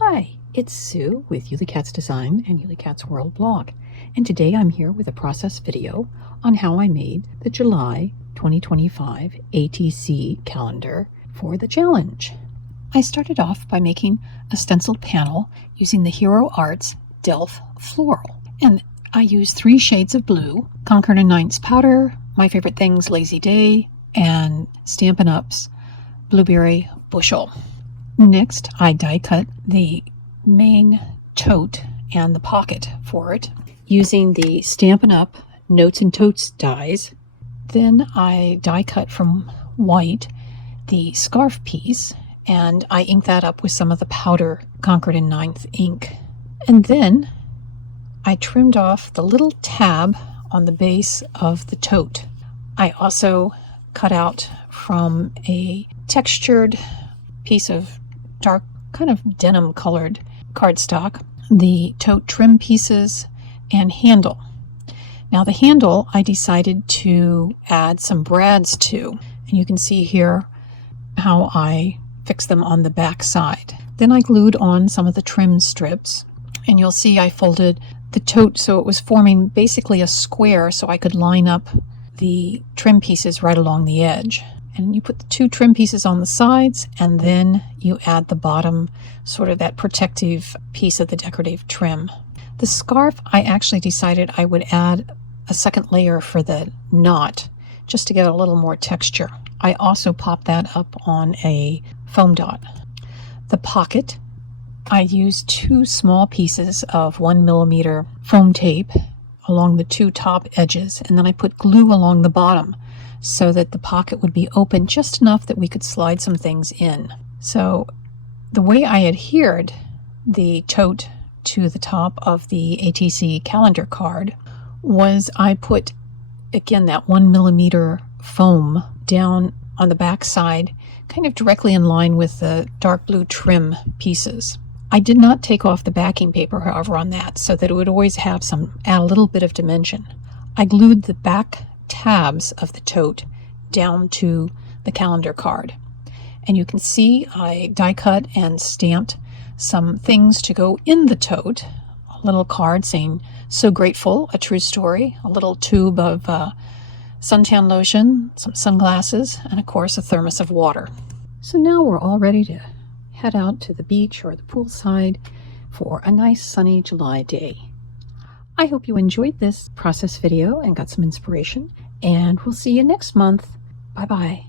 Hi, it's Sue with Ully Cat's Design and Ully Cat's World blog, and today I'm here with a process video on how I made the July 2025 ATC calendar for the challenge. I started off by making a stenciled panel using the Hero Arts Delph Floral, and I used 3 shades of blue, Concord & Ninth's powder, My Favorite Things Lazy Day, and Stampin' Up's Blueberry Bushel. Next, I die cut the main tote and the pocket for it using the Stampin' Up Notes and Totes dies. Then I die cut from white the scarf piece, and I ink that up with some of the powder Concord & Ninth ink. And then I trimmed off the little tab on the base of the tote. I also cut out from a textured piece of dark, kind of denim colored cardstock, the tote trim pieces and handle. Now the handle I decided to add some brads to, and you can see here how I fixed them on the back side. Then I glued on some of the trim strips, and you'll see I folded the tote so it was forming basically a square so I could line up the trim pieces right along the edge. And you put the 2 trim pieces on the sides, and then you add the bottom, sort of that protective piece of the decorative trim. The scarf, I actually decided I would add a second layer for the knot, just to get a little more texture. I also popped that up on a foam dot. The pocket, I used 2 small pieces of 1mm foam tape along the 2 top edges, and then I put glue along the bottom so that the pocket would be open just enough that we could slide some things in. So the way I adhered the tote to the top of the ATC calendar card was I put, again, that 1mm foam down on the back side, kind of directly in line with the dark blue trim pieces. I did not take off the backing paper, however, on that, so that it would always have add a little bit of dimension. I glued the back tabs of the tote down to the calendar card, and you can see I die cut and stamped some things to go in the tote. A little card saying "So grateful, a true story," a little tube of suntan lotion, some sunglasses, and of course a thermos of water. So now we're all ready to head out to the beach or the poolside for a nice sunny July day. I hope you enjoyed this process video and got some inspiration, and we'll see you next month. Bye-bye.